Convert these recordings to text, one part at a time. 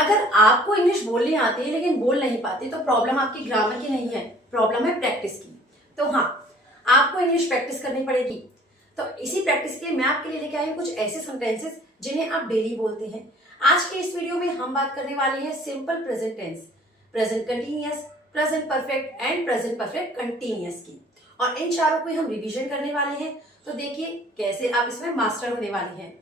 अगर आपको इंग्लिश बोलनी आती है लेकिन बोल नहीं पाते तो प्रॉब्लम आपकी ग्रामर की नहीं है, प्रॉब्लम है प्रैक्टिस की। तो हाँ, आपको इंग्लिश प्रैक्टिस करनी पड़ेगी। तो इसी प्रैक्टिस के लिए मैं आपके लिए लेके आई हूँ कुछ ऐसे सेंटेंसेस जिन्हें आप डेली बोलते हैं। आज के इस वीडियो में हम बात करने वाले हैं simple present tense, present continuous, present perfect and present perfect continuous की। और इन चारों को हम रिवीजन करने वाले हैं। तो देखिए कैसे आप इसमें मास्टर होने वाले हैं।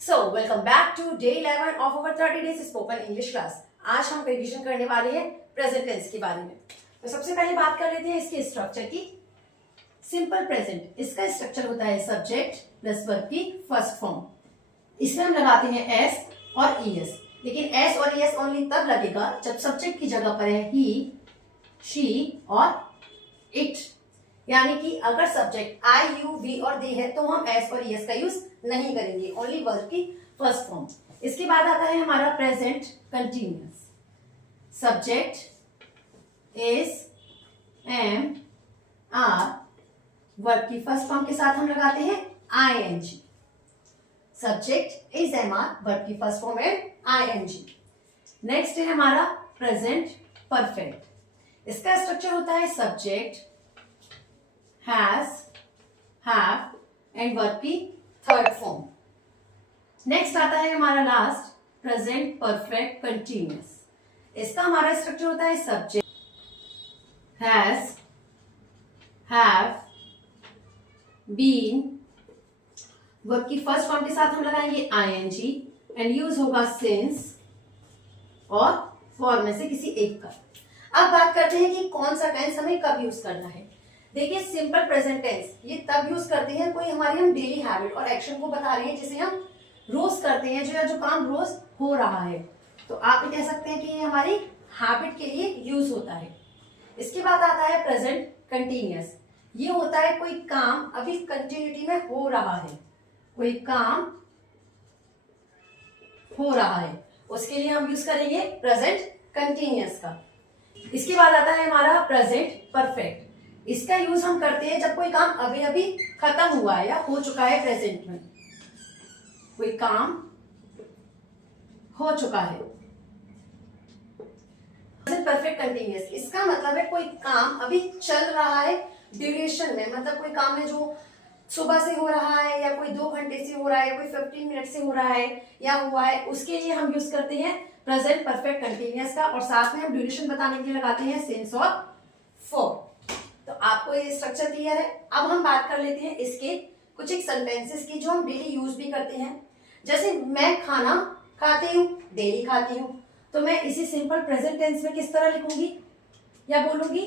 So, welcome back to day 11 of our 30 days spoken English class। आज हम रिवीजन करने वाले हैं प्रेजेंट टेंस के बारे में। तो सबसे पहले बात कर लेते हैं इसके स्ट्रक्चर की। सिंपल प्रेजेंट, इसका स्ट्रक्चर होता है सब्जेक्ट प्लस वर्ब की फर्स्ट फॉर्म। इसमें हम लगाते हैं एस और ईएस, लेकिन एस और ईएस ओनली तब लगेगा जब सब्जेक्ट की जगह पर है ही, शी और इट। यानी कि अगर सब्जेक्ट आई, यू, वी और दे है तो हम एस और ईएस का यूज नहीं करेंगे, ओनली वर्ब की फर्स्ट फॉर्म। इसके बाद आता है हमारा present continuous. Subject is, am, are, verb की फर्स्ट फॉर्म के साथ हम लगाते हैं I N G. Subject is, am, are, verb की फर्स्ट फॉर्म है आईएनजी। नेक्स्ट है हमारा प्रेजेंट परफेक्ट। इसका स्ट्रक्चर होता है subject, has, have and verb की थर्ड फॉर्म। नेक्स्ट आता है हमारा लास्ट प्रेजेंट परफेक्ट कंटिन्यूअस। इसका हमारा स्ट्रक्चर होता है subject, has, have, been, verb की फर्स्ट फॉर्म के साथ हम लगाएंगे आईएनजी एंड यूज होगा सिंस और फॉर में से किसी एक का। अब बात करते हैं कि कौन सा टेंस हमें कब यूज करना है। देखिए सिंपल प्रेजेंट टेंस ये तब यूज करते हैं कोई हमारी हम डेली हैबिट और एक्शन को बता रहे हैं जिसे हम रोज करते हैं, जो काम रोज हो रहा है। तो आप कह सकते हैं कि ये हमारी हैबिट के लिए यूज होता है। इसके बाद आता है प्रेजेंट कंटिन्यूअस। ये होता है कोई काम अभी कंटिन्यूटी में हो रहा है, कोई काम हो रहा है, उसके लिए हम यूज करेंगे प्रेजेंट कंटिन्यूअस का। इसके बाद आता है हमारा प्रेजेंट परफेक्ट। इसका यूज हम करते हैं जब कोई काम अभी अभी खत्म हुआ है या हो चुका है, प्रेजेंट में कोई काम हो चुका है। प्रेजेंट परफेक्ट कंटिन्यूअस, इसका मतलब है कोई काम अभी चल रहा है ड्यूरेशन में, मतलब कोई काम है जो सुबह से हो रहा है या कोई 2 घंटे से हो रहा है, कोई 15 मिनट से हो रहा है या हुआ है, उसके लिए हम यूज करते हैं प्रेजेंट परफेक्ट कंटिन्यूअस का। और साथ में हम ड्यूरेशन बताने के लिए लगाते हैं सिंस और फॉर। तो आपको ये स्ट्रक्चर क्लियर है। अब हम बात कर लेते हैं इसके कुछ एक सेंटेंसेस की जो हम डेली यूज भी करते हैं। जैसे मैं खाना खाती हूँ, डेली खाती हूँ, तो मैं इसी सिंपल प्रेजेंट टेंस में किस तरह लिखूंगी या बोलूंगी,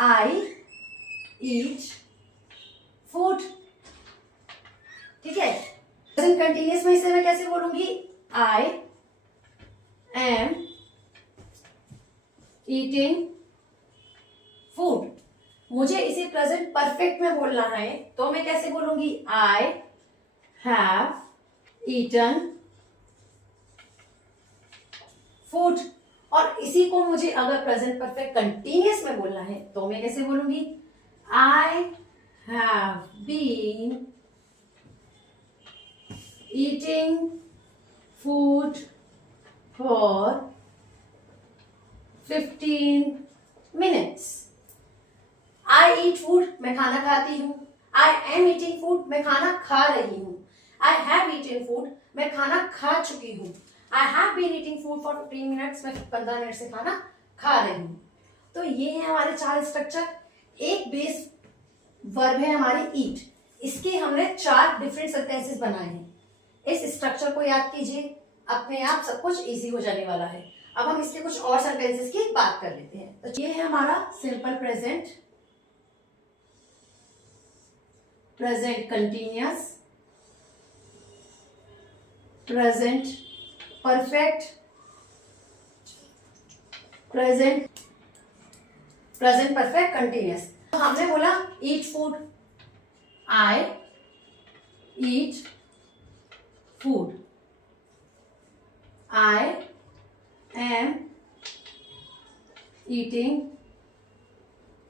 आई ईट फूड। ठीक है, प्रेजेंट कंटिन्यूअस में इसे मैं कैसे बोलूंगी, आई एम ईटिंग फूड। मुझे इसे प्रेजेंट परफेक्ट में बोलना है तो मैं कैसे बोलूंगी, आई हैव ईटन फूड। और इसी को मुझे अगर प्रेजेंट परफेक्ट कंटिन्यूअस में बोलना है तो मैं कैसे बोलूंगी, I have been eating food for 15 minutes. I eat food, मैं खाना खाती हूँ। आई एम ईटिंग फूड, मैं खाना खा रही हूँ। आई हैव ईटन फूड, मैं खाना खा चुकी हूँ। I have been eating food for 15 minutes, मैं 15 मिनट से खाना खा रही हूँ। तो ये है हमारे 4 स्ट्रक्चर। एक बेस वर्ब है हमारी ईट, इसके हमने 4 डिफरेंट सेंटेंसेस बनाए हैं। इस स्ट्रक्चर को याद कीजिए, अपने आप सब कुछ इजी हो जाने वाला है। अब हम इसके कुछ और सेंटेंसेस की बात कर लेते हैं। तो ये है हमारा simple present, present continuous, present perfect, present perfect continuous. तो हमने बोला eat food, I eat food, I am eating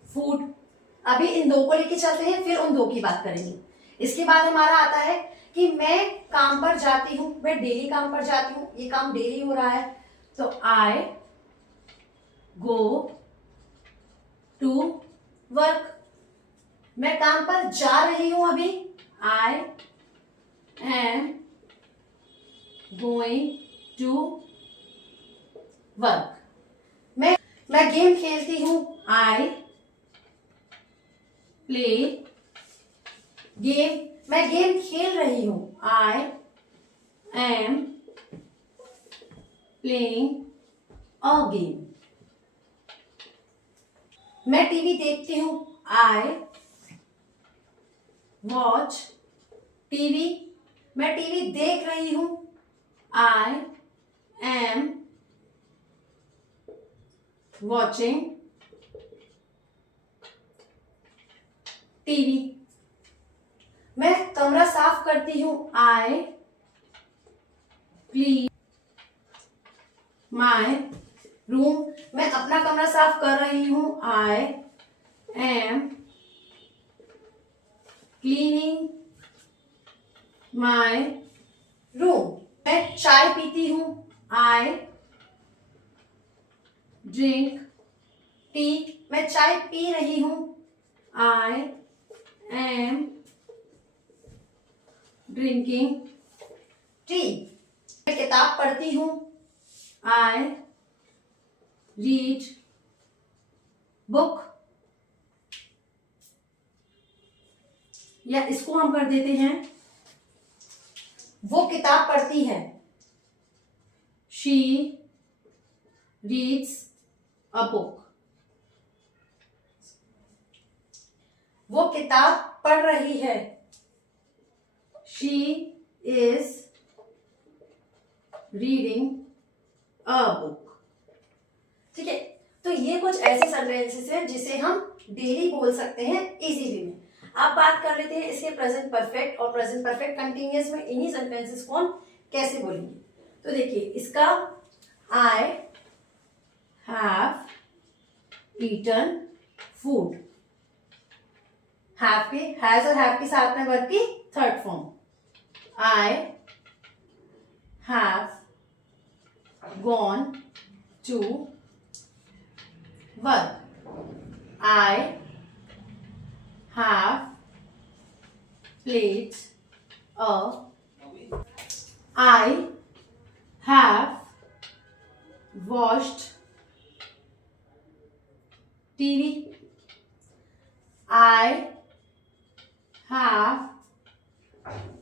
food. अभी इन 2 को लेके चलते हैं, फिर उन 2 की बात करेंगे। इसके बाद हमारा आता है कि मैं काम पर जाती हूँ, मैं डेली काम पर जाती हूँ, ये काम डेली हो रहा है, तो आई गो टू वर्क। मैं काम पर जा रही हूं अभी, I am going to work. मैं गेम खेलती हूं, आई प्ले गेम। मैं गेम खेल रही हूं, I am playing a game. मैं टीवी देखती हूं, आई वॉच टीवी। मैं टीवी देख रही हूं, आई एम वॉचिंग टीवी। मैं कमरा साफ करती हूं, आई क्लीन माय रूम। मैं अपना कमरा साफ कर रही हूं, I M cleaning my room. मैं चाय पीती हूं, आई ड्रिंक टी। मैं चाय पी रही हूं, आई एम ड्रिंकिंग टी। मैं किताब पढ़ती हूं, आई रीड बुक। या इसको हम कर देते हैं, वो किताब पढ़ती है, शी रीड्स अ बुक। वो किताब पढ़ रही है, she is reading a book. ठीक है, तो ये कुछ ऐसे सेंटेंसेस हैं जिसे हम डेली बोल सकते हैं इजीली में। अब बात कर लेते हैं इसके प्रेजेंट परफेक्ट और प्रेजेंट परफेक्ट कंटिन्यूअस में इन्हीं सेंटेंसेस को हम कैसे बोलेंगे। तो देखिए इसका, I have eaten food. Have के, हैज और हैव के साथ में वर्ब की third form, I have gone to work. I have played a I have watched TV. I have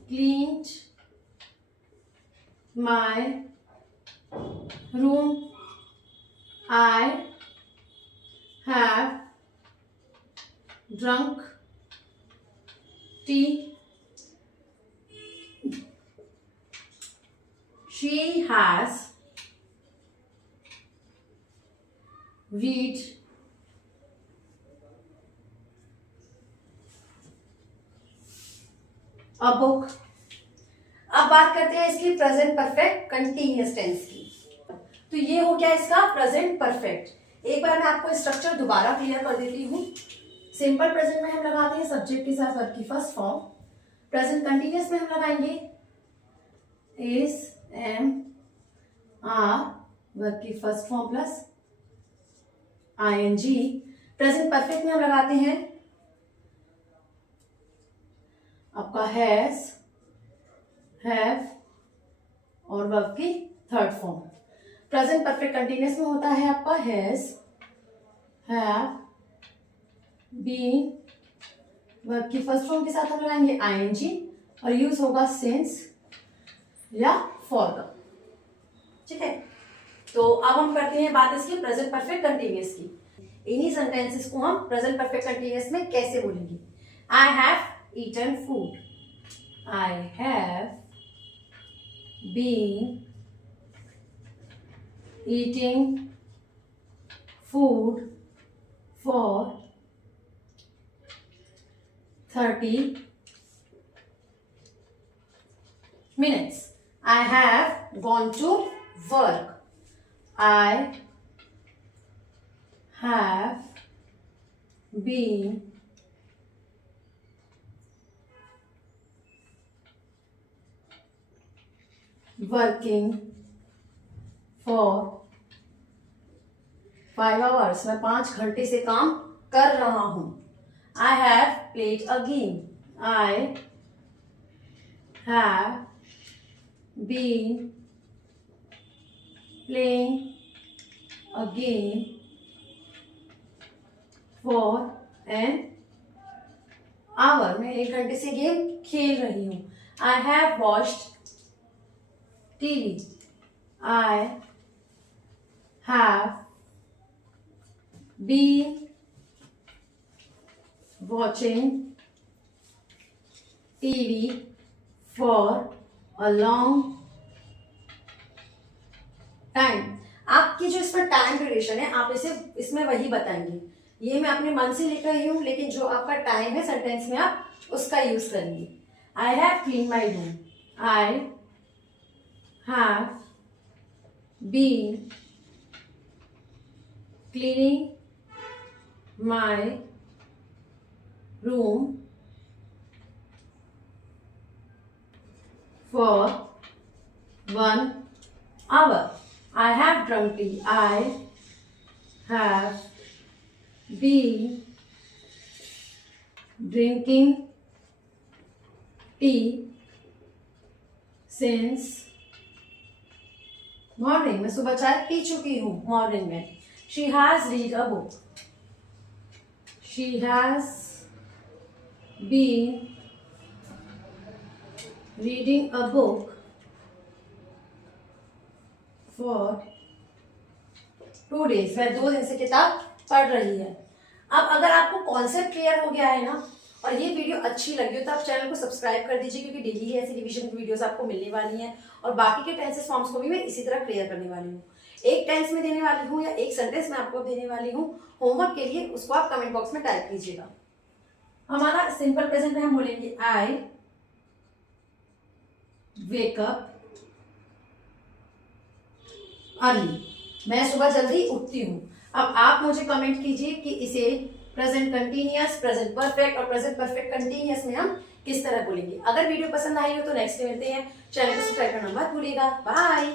cleaned my room. I have drunk tea. She has read a book. अब बात करते हैं इसकी present perfect continuous tense की। तो ये हो गया इसका प्रेजेंट परफेक्ट। एक बार मैं आपको स्ट्रक्चर दोबारा क्लियर कर देती हूँ। सिंपल प्रेजेंट में हम लगाते हैं सब्जेक्ट के साथ वर्ब की फर्स्ट फॉर्म। प्रेजेंट कंटिन्यूअस में हम लगाएंगे इज, एम, आर, वर्ब की first form plus I N G. Present perfect में हम लगाते हैं आपका हैज, हैव और वर्ब की third form. Present perfect continuous में होता है आपका हैज, हैव, बीन, वर्ब की फर्स्ट फॉर्म के साथ हम लगाएंगे आईएनजी और यूज होगा सिंस या फॉर द। ठीक है, तो अब हम करते हैं बात इसकी प्रेजेंट परफेक्ट कंटिन्यूअस की। इन्हीं सेंटेंसेस को हम प्रेजेंट परफेक्ट कंटिन्यूअस में कैसे बोलेंगे। I have eaten food, I have been eating food for 30 minutes. I have gone to work. I have been working for 5 hours, मैं 5 घंटे से काम कर रहा हूं। I have played a game, I have been playing a game for an hour, मैं 1 घंटे से गेम खेल रही हूं। I have watched TV, I have been watching TV for a long time. आपकी जो इसमें टाइम ड्यूरेशन है, आप इसे इसमें वही बताएंगे। ये मैं अपने मन से लिख रही हूं, लेकिन जो आपका टाइम है सेंटेंस में आप उसका यूज करेंगे। I have clean my room, I have been cleaning my room for 1 hour. I have drunk tea. I have been drinking tea since morning. मैं सुबह चाय पी चुकी हूँ मॉर्निंग में। She has read a book. She has been reading a book for 2 days. वह 2 दिन से किताब पढ़ रही है। अब अगर आपको कॉन्सेप्ट क्लियर हो गया है ना, और ये वीडियो अच्छी लगी हो, तो आप चैनल को सब्सक्राइब कर दीजिए, क्योंकि डेली ही ऐसी रिवीजन की वीडियोस आपको मिलने वाली हैं। और बाकी के टेंसेस फॉर्म्स को भी मैं इसी तरह क्लियर करने वाली हूँ। एक टेंस में देने वाली हूँ या एक सेंटेंस में आपको देने वाली हूँ होमवर्क के लिए, उसको आप कमेंट बॉक्स में टाइप कीजिएगा। हमारा सिंपल प्रेजेंट में हम बोलेंगे आई वेक अप अर्ली, मैं सुबह जल्दी उठती हूँ। अब आप मुझे कमेंट कीजिए कि इसे प्रेजेंट कंटिन्यूअस, प्रेजेंट परफेक्ट और प्रेजेंट परफेक्ट कंटिन्यूअस में हम किस तरह बोलेंगे। अगर वीडियो पसंद आई हो तो नेक्स्ट मिलते हैं। चैनल को सब्सक्राइब करना मत भूलिएगा। बाय।